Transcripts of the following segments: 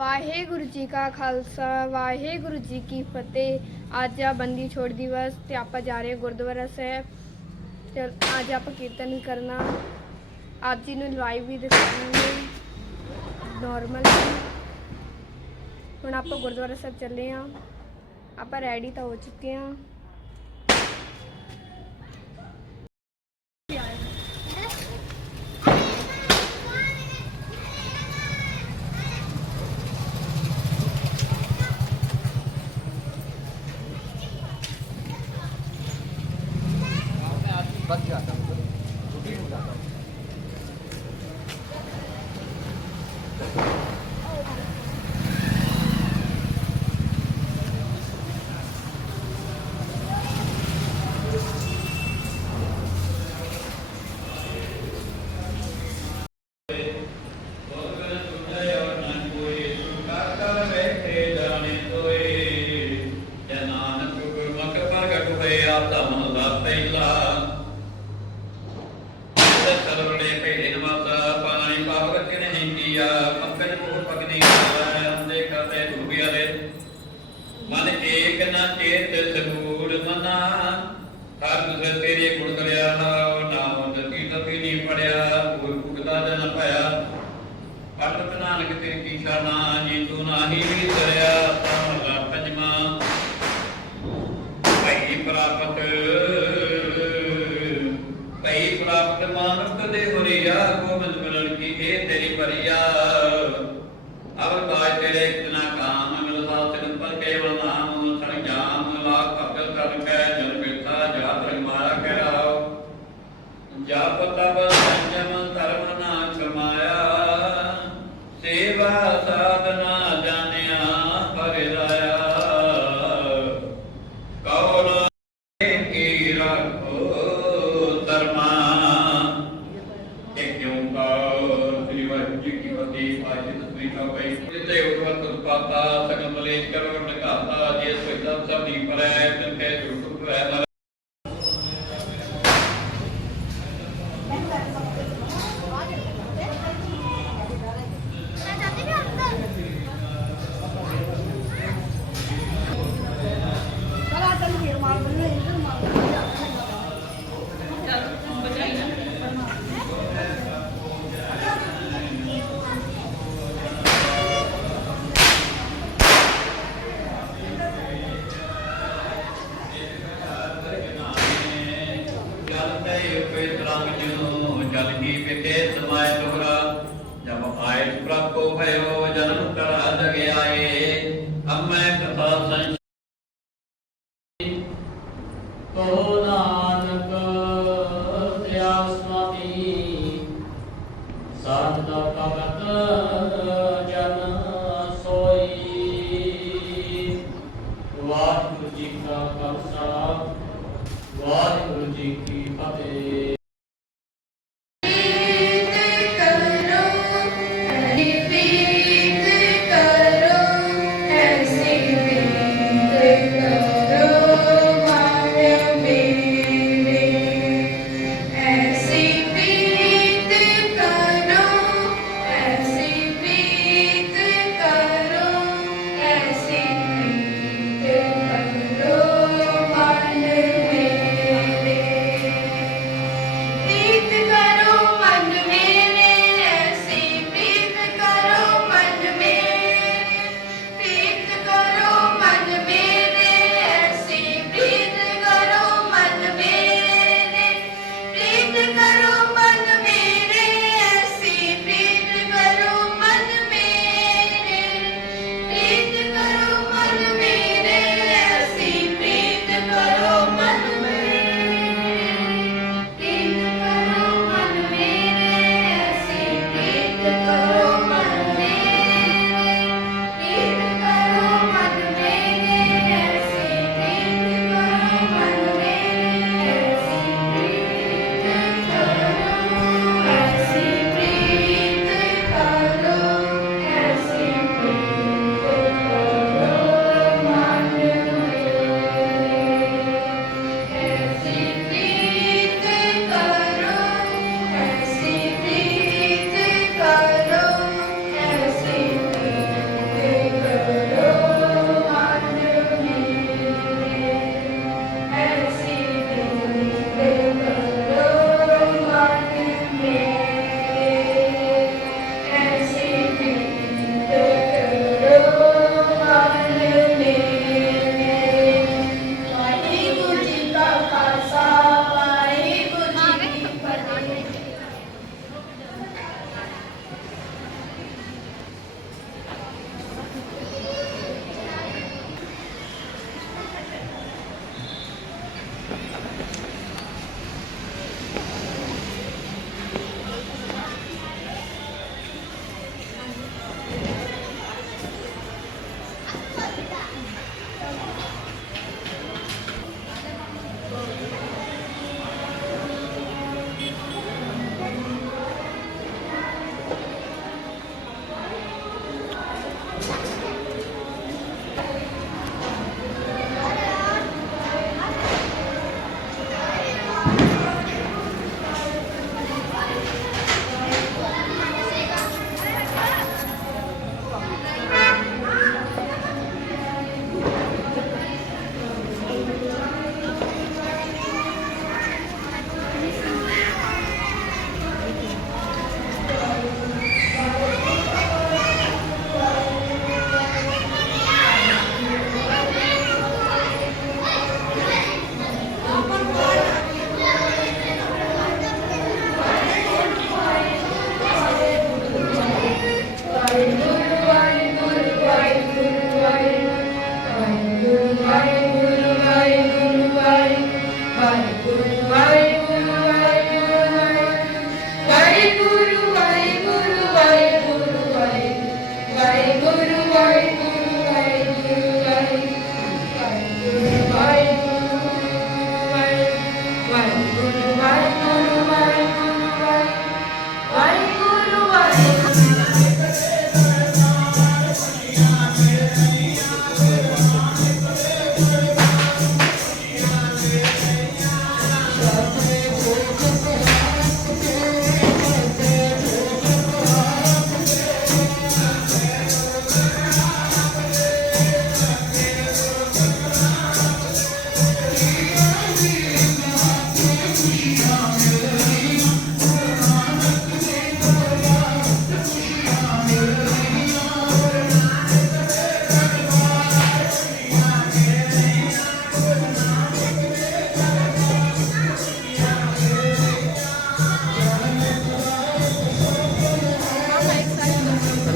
ਵਾਹਿਗੁਰੂ ਜੀ ਕਾ ਖਾਲਸਾ, ਵਾਹਿਗੁਰੂ ਜੀ ਕੀ ਫਤਿਹ। ਅੱਜ ਆ ਬੰਦੀ ਛੋੜ ਦਿਵਸ ਤੇ ਆਪਾਂ ਜਾ ਰਹੇ ਗੁਰਦੁਆਰਾ ਸਾਹਿਬ। ਤੇ ਅੱਜ ਆਪਾਂ ਕੀਰਤਨ ਵੀ ਕਰਨਾ। ਆਪ ਜੀ ਨੂੰ ਲਾਈਵ ਵੀ ਦਿਖਾਵਾਂਗੇ। ਨਾਰਮਲ ਹੁਣ ਆਪਾਂ ਗੁਰਦੁਆਰਾ ਸਾਹਿਬ ਚੱਲੇ ਆ ਆਪਾਂ ਰੈਡੀ ਤਾਂ ਹੋ ਚੁੱਕੇ ਆ ਪ੍ਰਾਪਤ ਮਾਨੁਕ ਦੇ ਹੋਰੀਆ ਗੋਬਿੰਦ ਮਿਲਣ ਕੀ, ਇਹ ਤੇਰੀ ਬਰੀਆ ਅਵਰ ਕਾਜ ਤੇਰੇ ਇਤਨਾ ਕਾਮ ਮਿਲ ਸਾਥ ਪਰ ਕੇਵਲ ਨਾਮ ਸਣ ਜਾਮ ਲਾਖ ਕਪਲ ਕਰ ਕੈ ਜਨ ਮਿਲਤਾ ਜਾ ਪਰ ਮਾਰਾ ਕਰਾਓ ਜਪ ਤਪ ਸੰਜਮ ਧਰਮ ਨਾ ਕਮਾਇਆ, ਸੇਵਾ ਸਾਧਨਾ ਜੋ ਜਨਮ ਕਰ ਹੱਦ ਗਿਆ ਏ ਅਬ ਮੈਂ ਕਥਾ ਸੰਚ ਤੋ ਨਾਨਕ ਸਿਆ ਸੁਆਮੀ ਸਾਧ ਦਾ ਕਬਤ ਜਨ ਸੋਈ। ਵਾਹਿਗੁਰੂ ਜੀ ਕਾ ਖਾਲਸਾ, ਵਾਹਿਗੁਰੂ ਜੀ ਕੀ ਫਤਿਹ।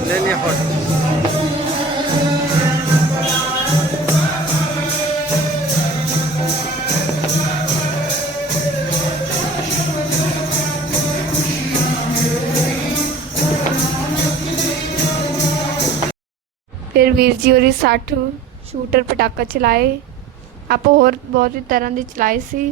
Then you hot. ਫਿਰ ਵੀਰ ਜੀ 60 ਸ਼ੂਟਰ ਪਟਾਕਾ ਚਲਾਏ। ਆਪਾਂ ਹੋਰ ਬਹੁਤ ਹੀ ਤਰ੍ਹਾਂ ਦੇ ਚਲਾਏ ਸੀ।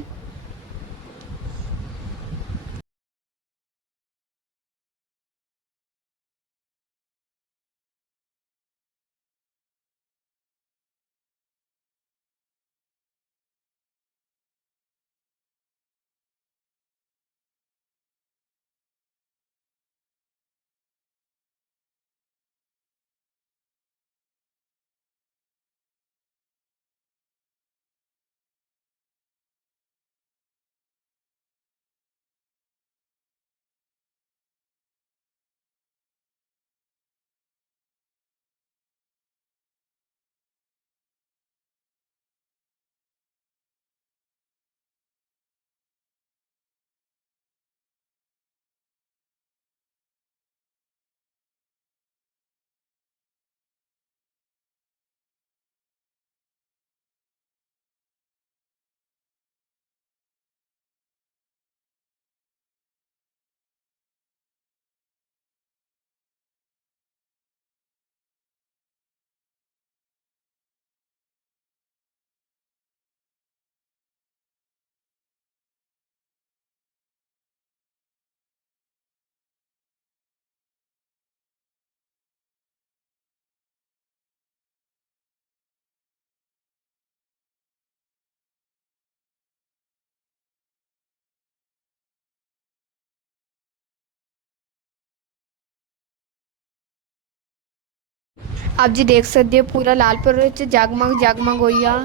ਆਪ ਜੀ ਦੇਖ ਸਕਦੇ ਹੋ ਪੂਰਾ ਲਾਲਪੁਰ ਵਿੱਚ ਜਗਮਗ ਜਗਮਗ ਹੋਈ ਆ।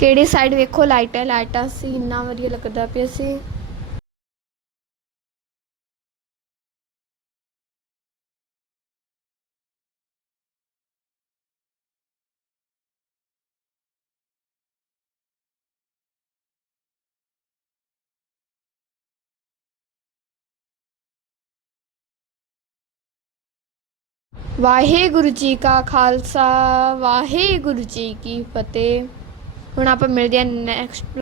ਕਿਹੜੀ ਸਾਈਡ ਵੇਖੋ ਲਾਈਟਾਂ ਲਾਈਟਾਂ ਸੀ ਇੰਨਾ ਵਧੀਆ ਲੱਗਦਾ ਪਿਆ ਸੀ। ਵਾਹਿਗੁਰੂ ਜੀ ਕਾ ਖਾਲਸਾ ਵਾਹਿਗੁਰੂ ਜੀ ਕੀ ਫਤਿਹ। ਹੁਣ ਆਪਾਂ ਮਿਲਦੇ ਹਾਂ ਨੈਕਸਟ